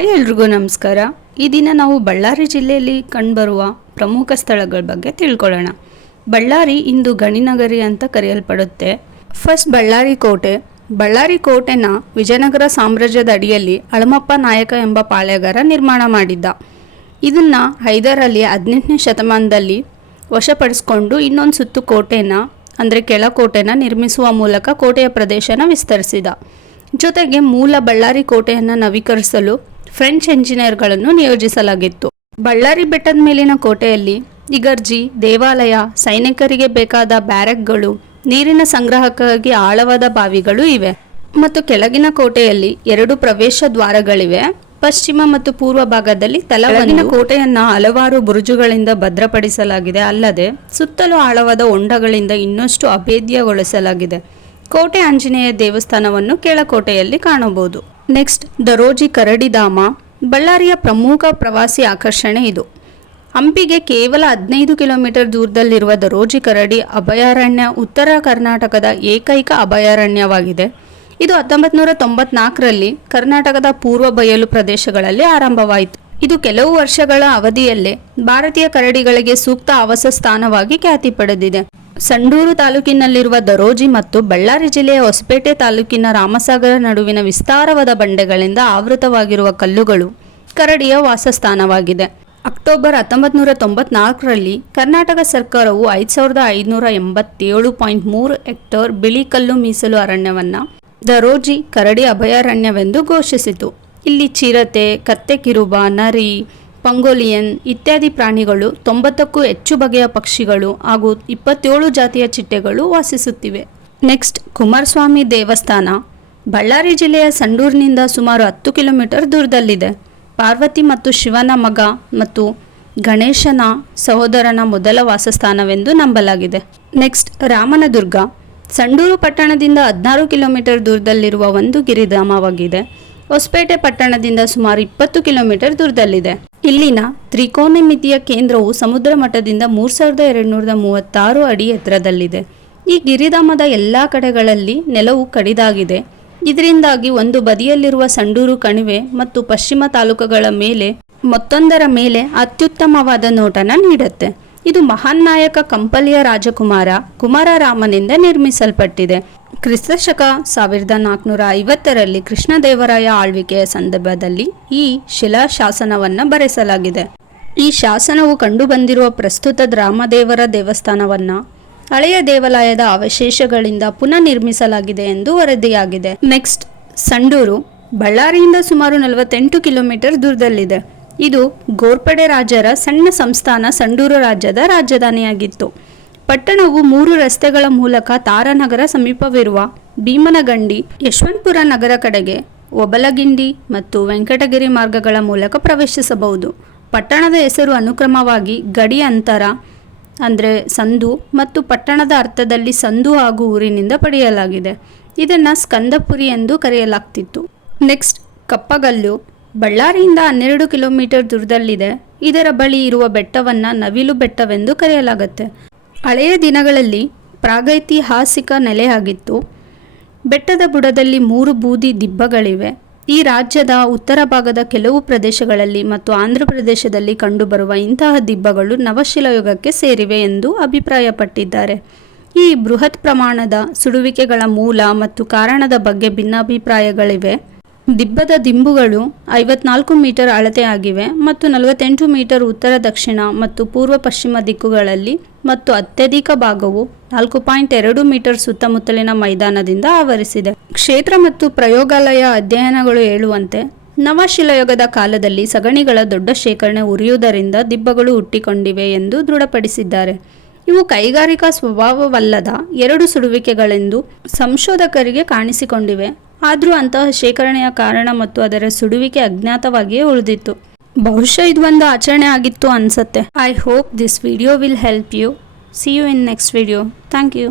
Hi ಎಲ್ರಿಗೂ ನಮಸ್ಕಾರ. ಈ ದಿನ ನಾವು ಬಳ್ಳಾರಿ ಜಿಲ್ಲೆಯಲ್ಲಿ ಕಂಡುಬರುವ ಪ್ರಮುಖ ಸ್ಥಳಗಳ ಬಗ್ಗೆ ತಿಳ್ಕೊಳ್ಳೋಣ. ಬಳ್ಳಾರಿ ಇಂದು ಗಣಿನಗರಿ ಅಂತ ಕರೆಯಲ್ಪಡುತ್ತೆ. ಫಸ್ಟ್ ಬಳ್ಳಾರಿ ಕೋಟೆ. ಬಳ್ಳಾರಿ ಕೋಟೆನ ವಿಜಯನಗರ ಸಾಮ್ರಾಜ್ಯದ ಅಡಿಯಲ್ಲಿ ಅಳಮಪ್ಪ ನಾಯಕ ಎಂಬ ಪಾಳೆಗಾರ ನಿರ್ಮಾಣ ಮಾಡಿದ್ದ. ಇದನ್ನ ಹೈದರಲ್ಲಿ ಹದಿನೆಂಟನೇ ಶತಮಾನದಲ್ಲಿ ವಶಪಡಿಸ್ಕೊಂಡು ಇನ್ನೊಂದು ಸುತ್ತು ಕೋಟೆನ, ಅಂದರೆ ಕೆಳಕೋಟೆನ ನಿರ್ಮಿಸುವ ಮೂಲಕ ಕೋಟೆಯ ಪ್ರದೇಶನ ವಿಸ್ತರಿಸಿದ. ಜೊತೆಗೆ ಮೂಲ ಬಳ್ಳಾರಿ ಕೋಟೆಯನ್ನು ನವೀಕರಿಸಲು ಫ್ರೆಂಚ್ ಎಂಜಿನಿಯರ್ಗಳನ್ನು ನಿಯೋಜಿಸಲಾಗಿತ್ತು. ಬಳ್ಳಾರಿ ಬೆಟ್ಟದ ಮೇಲಿನ ಕೋಟೆಯಲ್ಲಿ ಇಗರ್ಜಿ, ದೇವಾಲಯ, ಸೈನಿಕರಿಗೆ ಬೇಕಾದ ಬ್ಯಾರಕ್ಗಳು, ನೀರಿನ ಸಂಗ್ರಹಕ್ಕಾಗಿ ಆಳವಾದ ಬಾವಿಗಳು ಇವೆ. ಮತ್ತು ಕೆಳಗಿನ ಕೋಟೆಯಲ್ಲಿ ಎರಡು ಪ್ರವೇಶ ದ್ವಾರಗಳಿವೆ. ಪಶ್ಚಿಮ ಮತ್ತು ಪೂರ್ವ ಭಾಗದಲ್ಲಿ ತಲವಾಗಿನ ಕೋಟೆಯನ್ನ ಹಲವಾರು ಬುರುಜುಗಳಿಂದ ಭದ್ರಪಡಿಸಲಾಗಿದೆ. ಅಲ್ಲದೆ ಸುತ್ತಲೂ ಆಳವಾದ ಹೊಂಡಗಳಿಂದ ಇನ್ನಷ್ಟು ಅಭೇದ್ಯಗೊಳಿಸಲಾಗಿದೆ. ಕೋಟೆ ಆಂಜನೇಯ ದೇವಸ್ಥಾನವನ್ನು ಕೆಳಕೋಟೆಯಲ್ಲಿ ಕಾಣಬಹುದು. ನೆಕ್ಸ್ಟ್, ದರೋಜಿ ಕರಡಿಧಾಮ, ಬಳ್ಳಾರಿಯ ಪ್ರಮುಖ ಪ್ರವಾಸಿ ಆಕರ್ಷಣೆ ಇದು. ಹಂಪಿಗೆ ಕೇವಲ ಹದಿನೈದು ಕಿಲೋಮೀಟರ್ ದೂರದಲ್ಲಿರುವ ದರೋಜಿ ಕರಡಿ ಅಭಯಾರಣ್ಯ ಉತ್ತರ ಕರ್ನಾಟಕದ ಏಕೈಕ ಅಭಯಾರಣ್ಯವಾಗಿದೆ. ಇದು ಹತ್ತೊಂಬತ್ತು ನೂರ ತೊಂಬತ್ನಾಲ್ಕರಲ್ಲಿ ಕರ್ನಾಟಕದ ಪೂರ್ವ ಬಯಲು ಪ್ರದೇಶಗಳಲ್ಲಿ ಆರಂಭವಾಯಿತು. ಇದು ಕೆಲವು ವರ್ಷಗಳ ಅವಧಿಯಲ್ಲೇ ಭಾರತೀಯ ಕರಡಿಗಳಿಗೆ ಸೂಕ್ತ ಆವಾಸ ಸ್ಥಾನವಾಗಿ ಖ್ಯಾತಿ ಪಡೆದಿದೆ. ಸಂಡೂರು ತಾಲೂಕಿನಲ್ಲಿರುವ ದರೋಜಿ ಮತ್ತು ಬಳ್ಳಾರಿ ಜಿಲ್ಲೆಯ ಹೊಸಪೇಟೆ ತಾಲೂಕಿನ ರಾಮಸಾಗರ ನಡುವಿನ ವಿಸ್ತಾರವಾದ ಬಂಡೆಗಳಿಂದ ಆವೃತವಾಗಿರುವ ಕಲ್ಲುಗಳು ಕರಡಿಯ ವಾಸಸ್ಥಾನವಾಗಿದೆ. ಅಕ್ಟೋಬರ್ ಹತ್ತೊಂಬತ್ತು ನೂರ ತೊಂಬತ್ನಾಲ್ಕರಲ್ಲಿ ಕರ್ನಾಟಕ ಸರ್ಕಾರವು ಐದು ಸಾವಿರದ ಐದುನೂರ ಎಂಬತ್ತೇಳು ಪಾಯಿಂಟ್ ಮೂರು ಹೆಕ್ಟೇರ್ ಬಿಳಿ ಕಲ್ಲು ಮೀಸಲು ಅರಣ್ಯವನ್ನು ದರೋಜಿ ಕರಡಿ ಅಭಯಾರಣ್ಯವೆಂದು ಘೋಷಿಸಿತು. ಇಲ್ಲಿ ಚಿರತೆ, ಕತ್ತೆ ಕಿರುಬ, ನರಿ ಪಂಗೋಲಿಯನ್ ಇತ್ಯಾದಿ ಪ್ರಾಣಿಗಳು ತೊಂಬತ್ತಕ್ಕೂ ಹೆಚ್ಚು ಬಗೆಯ ಪಕ್ಷಿಗಳು ಹಾಗೂ ಇಪ್ಪತ್ತೇಳು ಜಾತಿಯ ಚಿಟ್ಟೆಗಳು ವಾಸಿಸುತ್ತಿವೆ. ನೆಕ್ಸ್ಟ್, ಕುಮಾರಸ್ವಾಮಿ ದೇವಸ್ಥಾನ. ಬಳ್ಳಾರಿ ಜಿಲ್ಲೆಯ ಸಂಡೂರಿನಿಂದ ಸುಮಾರು ಹತ್ತು ಕಿಲೋಮೀಟರ್ ದೂರದಲ್ಲಿದೆ. ಪಾರ್ವತಿ ಮತ್ತು ಶಿವನ ಮಗ ಮತ್ತು ಗಣೇಶನ ಸಹೋದರನ ಮೊದಲ ವಾಸಸ್ಥಾನವೆಂದು ನಂಬಲಾಗಿದೆ. ನೆಕ್ಸ್ಟ್, ರಾಮನದುರ್ಗ. ಸಂಡೂರು ಪಟ್ಟಣದಿಂದ ಹದಿನಾರು ಕಿಲೋಮೀಟರ್ ದೂರದಲ್ಲಿರುವ ಒಂದು ಗಿರಿಧಾಮವಾಗಿದೆ. ಹೊಸಪೇಟೆ ಪಟ್ಟಣದಿಂದ ಸುಮಾರು ಇಪ್ಪತ್ತು ಕಿಲೋಮೀಟರ್ ದೂರದಲ್ಲಿದೆ. ಇಲ್ಲಿನ ತ್ರಿಕೋನಮಿತಿಯ ಕೇಂದ್ರವು ಸಮುದ್ರ ಮಟ್ಟದಿಂದ ಮೂರು ಸಾವಿರದ ಎರಡುನೂರ ಮೂವತ್ತಾರು ಅಡಿ ಎತ್ತರದಲ್ಲಿದೆ. ಈ ಗಿರಿಧಾಮದ ಎಲ್ಲ ಕಡೆಗಳಲ್ಲಿ ನೆಲವು ಕಡಿದಾಗಿದೆ. ಇದರಿಂದಾಗಿ ಒಂದು ಬದಿಯಲ್ಲಿರುವ ಸಂಡೂರು ಕಣಿವೆ ಮತ್ತು ಪಶ್ಚಿಮ ತಾಲೂಕುಗಳ ಮೇಲೆ ಮತ್ತೊಂದರ ಮೇಲೆ ಅತ್ಯುತ್ತಮವಾದ ನೋಟನ ನೀಡುತ್ತೆ. ಇದು ಮಹಾನ್ ನಾಯಕ ಕಂಪಲಿಯ ರಾಜಕುಮಾರ ಕುಮಾರರಾಮನಿಂದ ನಿರ್ಮಿಸಲ್ಪಟ್ಟಿದೆ. ಕ್ರಿಸ್ತ ಶಕ ಸಾವಿರದ ನಾಲ್ಕುನೂರ ಐವತ್ತರಲ್ಲಿ ಕೃಷ್ಣದೇವರಾಯ ಆಳ್ವಿಕೆಯ ಸಂದರ್ಭದಲ್ಲಿ ಈ ಶಿಲಾಶಾಸನವನ್ನು ಬರೆಸಲಾಗಿದೆ. ಈ ಶಾಸನವು ಕಂಡುಬಂದಿರುವ ಪ್ರಸ್ತುತ ರಾಮದೇವರ ದೇವಸ್ಥಾನವನ್ನು, ಹಳೆಯ ದೇವಾಲಯದ ಅವಶೇಷಗಳಿಂದ ಪುನಃ ನಿರ್ಮಿಸಲಾಗಿದೆ ಎಂದು ವರದಿಯಾಗಿದೆ. ನೆಕ್ಸ್ಟ್, ಸಂಡೂರು, ಬಳ್ಳಾರಿಯಿಂದ ಸುಮಾರು ನಲವತ್ತೆಂಟು ಕಿಲೋಮೀಟರ್ ದೂರದಲ್ಲಿದೆ. ಇದು ಗೋರ್ಪಡೆ ರಾಜರ ಸಣ್ಣ ಸಂಸ್ಥಾನ ಸಂಡೂರು ರಾಜ್ಯದ ರಾಜಧಾನಿಯಾಗಿತ್ತು. ಪಟ್ಟಣವು ಮೂರು ರಸ್ತೆಗಳ ಮೂಲಕ ತಾರಾನಗರ ಸಮೀಪವಿರುವ ಭೀಮನಗಂಡಿ, ಯಶವಂತಪುರ ನಗರ ಕಡೆಗೆ ಒಬಲಗಿಂಡಿ ಮತ್ತು ವೆಂಕಟಗಿರಿ ಮಾರ್ಗಗಳ ಮೂಲಕ ಪ್ರವೇಶಿಸಬಹುದು. ಪಟ್ಟಣದ ಹೆಸರು ಅನುಕ್ರಮವಾಗಿ ಗಡಿ ಅಂತರ, ಅಂದರೆ ಸಂದು ಮತ್ತು ಪಟ್ಟಣದ ಅರ್ಥದಲ್ಲಿ ಸಂದು ಹಾಗೂ ಊರಿನಿಂದ ಪಡೆಯಲಾಗಿದೆ. ಇದನ್ನು ಸ್ಕಂದಪುರಿ ಎಂದು ಕರೆಯಲಾಗ್ತಿತ್ತು. ನೆಕ್ಸ್ಟ್ ಕಪ್ಪಗಲ್ಲು ಬಳ್ಳಾರಿಯಿಂದ ಹನ್ನೆರಡು ಕಿಲೋಮೀಟರ್ ದೂರದಲ್ಲಿದೆ. ಇದರ ಬಳಿ ಇರುವ ಬೆಟ್ಟವನ್ನು ನವಿಲು ಬೆಟ್ಟವೆಂದು ಕರೆಯಲಾಗುತ್ತೆ. ಹಳೆಯ ದಿನಗಳಲ್ಲಿ ಪ್ರಾಗೈತಿಹಾಸಿಕ ನೆಲೆಯಾಗಿತ್ತು ಬೆಟ್ಟದ ಬುಡದಲ್ಲಿ ಮೂರು ಬೂದಿ ದಿಬ್ಬಗಳಿವೆ. ಈ ರಾಜ್ಯದ ಉತ್ತರ ಭಾಗದ ಕೆಲವು ಪ್ರದೇಶಗಳಲ್ಲಿ ಮತ್ತು ಆಂಧ್ರ ಪ್ರದೇಶದಲ್ಲಿ ಕಂಡುಬರುವ ಇಂತಹ ದಿಬ್ಬಗಳು ನವಶಿಲಾಯುಗಕ್ಕೆ ಸೇರಿವೆ ಎಂದು ಅಭಿಪ್ರಾಯಪಟ್ಟಿದ್ದಾರೆ. ಈ ಬೃಹತ್ ಪ್ರಮಾಣದ ಸುಡುವಿಕೆಗಳ ಮೂಲ ಮತ್ತು ಕಾರಣದ ಬಗ್ಗೆ ಭಿನ್ನಾಭಿಪ್ರಾಯಗಳಿವೆ. ದಿಬ್ಬದ ದಿಂಬುಗಳು ಐವತ್ನಾಲ್ಕು ಮೀಟರ್ ಅಳತೆಯಾಗಿವೆ ಮತ್ತು ನಲವತ್ತೆಂಟು ಮೀಟರ್ ಉತ್ತರ, ದಕ್ಷಿಣ ಮತ್ತು ಪೂರ್ವ ಪಶ್ಚಿಮ ದಿಕ್ಕುಗಳಲ್ಲಿ ಮತ್ತು ಅತ್ಯಧಿಕ ಭಾಗವು ನಾಲ್ಕು ಪಾಯಿಂಟ್ ಎರಡು ಮೀಟರ್ ಸುತ್ತಮುತ್ತಲಿನ ಮೈದಾನದಿಂದ ಆವರಿಸಿದೆ. ಕ್ಷೇತ್ರ ಮತ್ತು ಪ್ರಯೋಗಾಲಯ ಅಧ್ಯಯನಗಳು ಹೇಳುವಂತೆ, ನವಶಿಲಾಯುಗದ ಕಾಲದಲ್ಲಿ ಸಗಣಿಗಳ ದೊಡ್ಡ ಶೇಖರಣೆ ಉರಿಯುವುದರಿಂದ ದಿಬ್ಬಗಳು ಹುಟ್ಟಿಕೊಂಡಿವೆ ಎಂದು ದೃಢಪಡಿಸಿದ್ದಾರೆ. ಇವು ಕೈಗಾರಿಕಾ ಸ್ವಭಾವವಲ್ಲದ ಎರಡು ಸುಡುವಿಕೆಗಳೆಂದು ಸಂಶೋಧಕರಿಗೆ ಕಾಣಿಸಿಕೊಂಡಿವೆ. ಆದರೂ ಅಂತಹ ಶೇಖರಣೆಯ ಕಾರಣ ಮತ್ತು ಅದರ ಸುಡುವಿಕೆ ಅಜ್ಞಾತವಾಗಿಯೇ ಉಳಿದಿತ್ತು. ಬಹುಶಃ ಇದು ಒಂದು ಆಚರಣೆ ಆಗಿತ್ತು ಅನ್ಸುತ್ತೆ. I hope this video will help you see you in next video thank you